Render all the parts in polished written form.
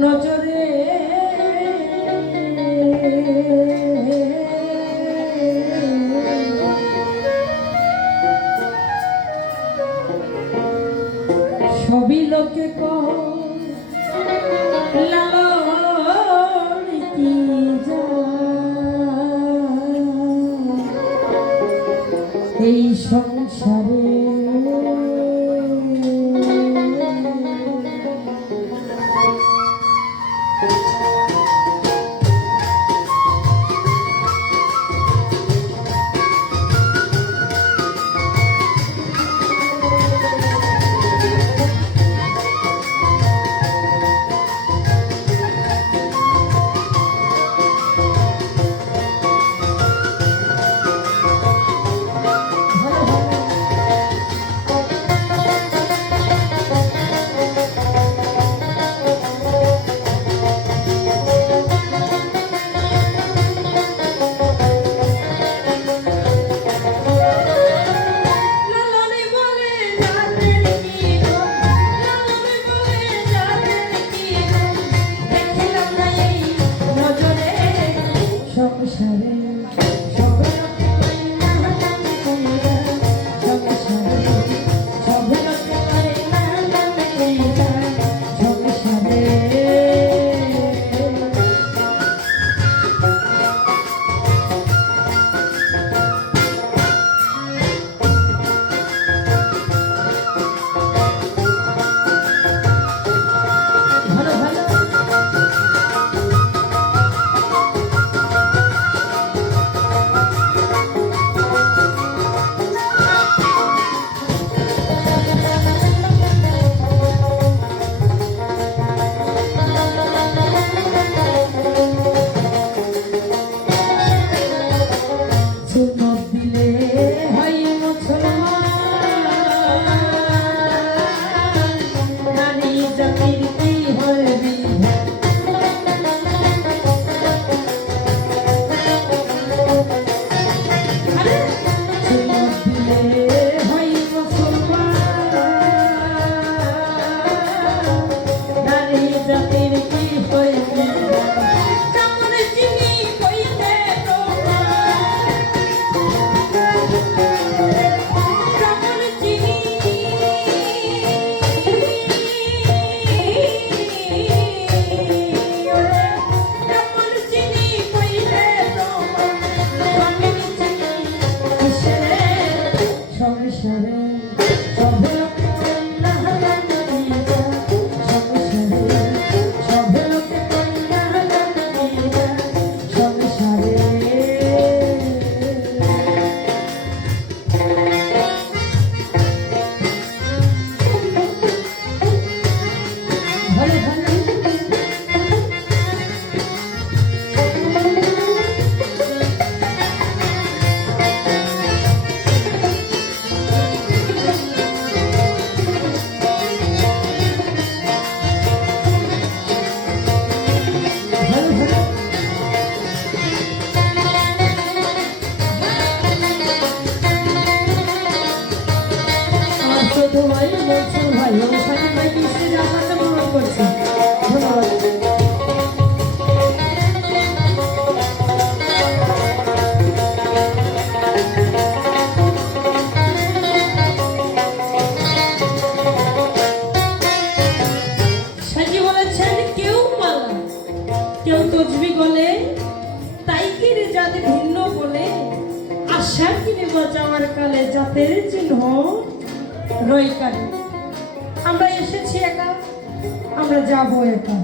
নজরে সবই লোকে লালন কি এই সংসারে জাতের চিহ্ন রইকারি। আমরা এসেছি একা, আমরা যাবো একা।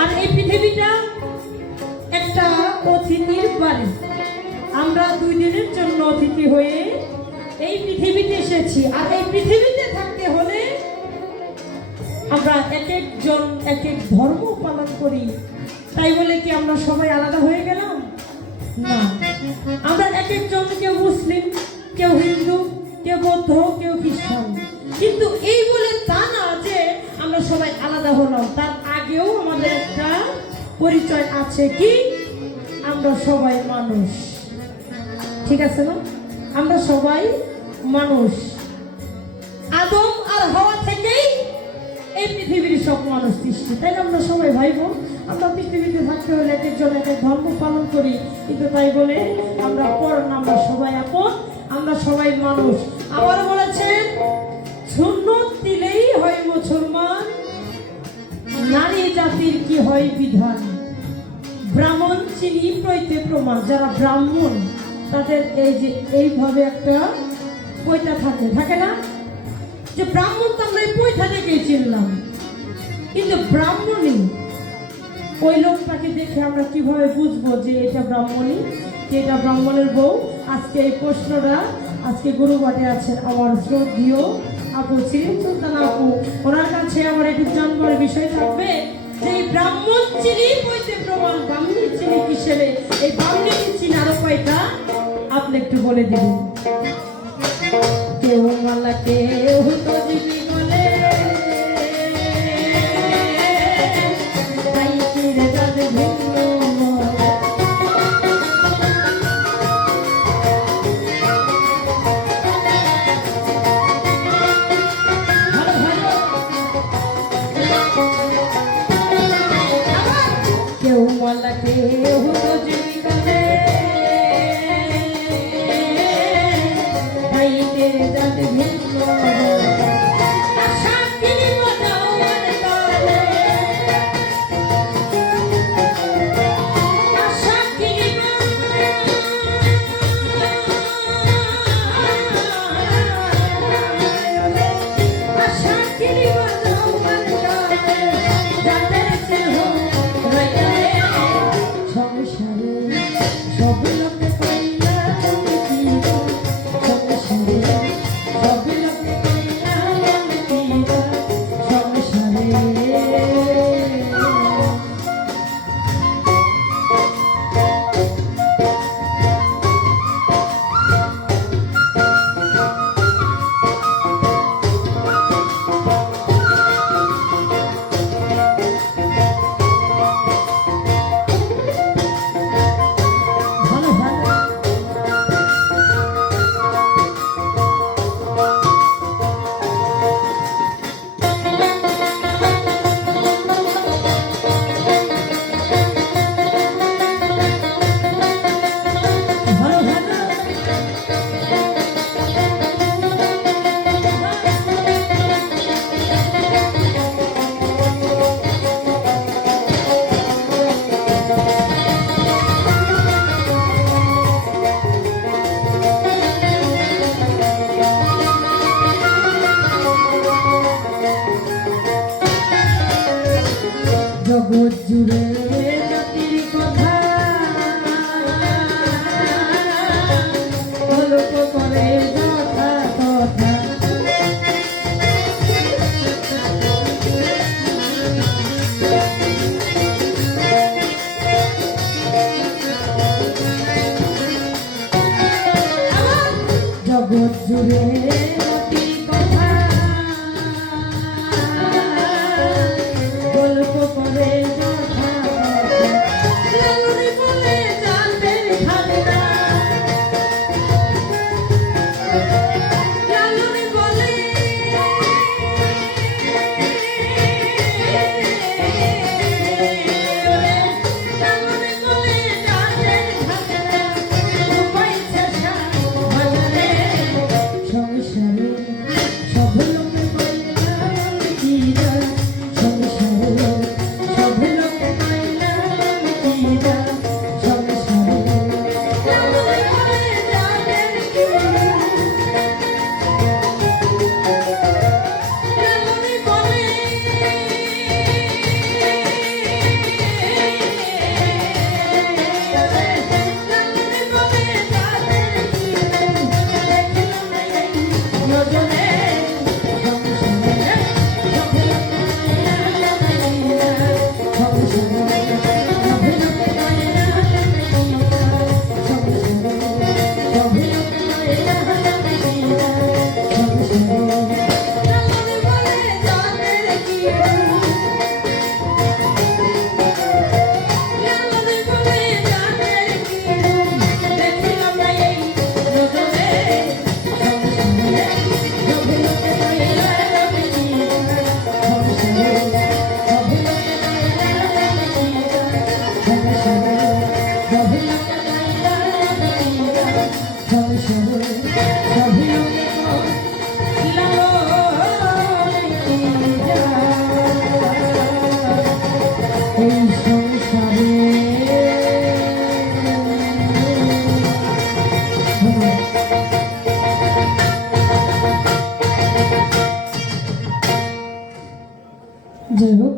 আর এই পৃথিবীটা একটা অতিথির বাড়ি। আমরা 2 দিনের জন্য অতিথি হয়ে এই পৃথিবীতে এসেছি। আর এই পৃথিবীতে থাকতে হলে আমরা এক একজন এক এক ধর্ম পালন করি। তাই বলে কি আমরা সবাই আলাদা হয়ে গেলাম? না, আমরা এক একজন, কেউ মুসলিম, কেউ হিন্দু, কেউ বৌদ্ধ, কেউ খ্রিস্টান। কিন্তু এই বলে তা না যে আমরা সবাই আলাদা হলাম। তার আগেও আমাদের একটা পরিচয় আছে, কি আমরা সবাই মানুষ। ঠিক আছে না? আমরা সবাই মানুষ। আদম আর হাওয়া থেকেই এই পৃথিবী পৃথিবীর সব মানুষ সৃষ্টি, তাই না? আমরা সবাই ভাই বোন, আমরা পৃথিবীতে থাকতে হলে এক একজন এক এক ধর্ম পালন করি, কিন্তু তাই বলে আমরা পর না, আমরা সবাই আপন, আমরা সবাই মানুষ। আবার বলেছেন সুন্নত দিলেই হয় মুসলমান, নারী জাতির কি হয় বিধান, ব্রাহ্মণ চিনি প্রইতে প্রমাণ। যারা ব্রাহ্মণ তাদের এই যে এইভাবে একটা পৈতা থাকে, থাকে না? যে ব্রাহ্মণ তো আমরা এই পৈতা দেখেই চিনলাম, কিন্তু ব্রাহ্মণী ওই লোকটাকে দেখে আমরা কিভাবে বুঝবো যে এটা ব্রাহ্মণী, যে এটা ব্রাহ্মণের বউ? আজকে এই প্রশ্নটা আজকে গুরুবাটে আছেন আমার শ্রদ্ধেয় আপু সিরিম সুলতানা আপু, ওনার কাছে আমার একটু জানবার বিষয় থাকবে যে এই ব্রাহ্মণ চিনি বইতে প্রমাণ, ব্রাহ্মণী চিনি কিসেরে, এই ব্রাহ্মণী চিনার উপায়টা আপনি একটু বলে দিবেন। কেউ মালা কেউ তো দিবি বলে তাই চিরে যাবে ভিন্ন। কেউ মালা কেউ তো দিবি বলে তাই চিরে যাবে ভিন্ন। জগৎ জুড়ে জাতির কথা গল্প করে যথা কথা। জগৎ জুড়ে জাতির কথা গল্প করে যথা এই সংসারে। যাই হোক।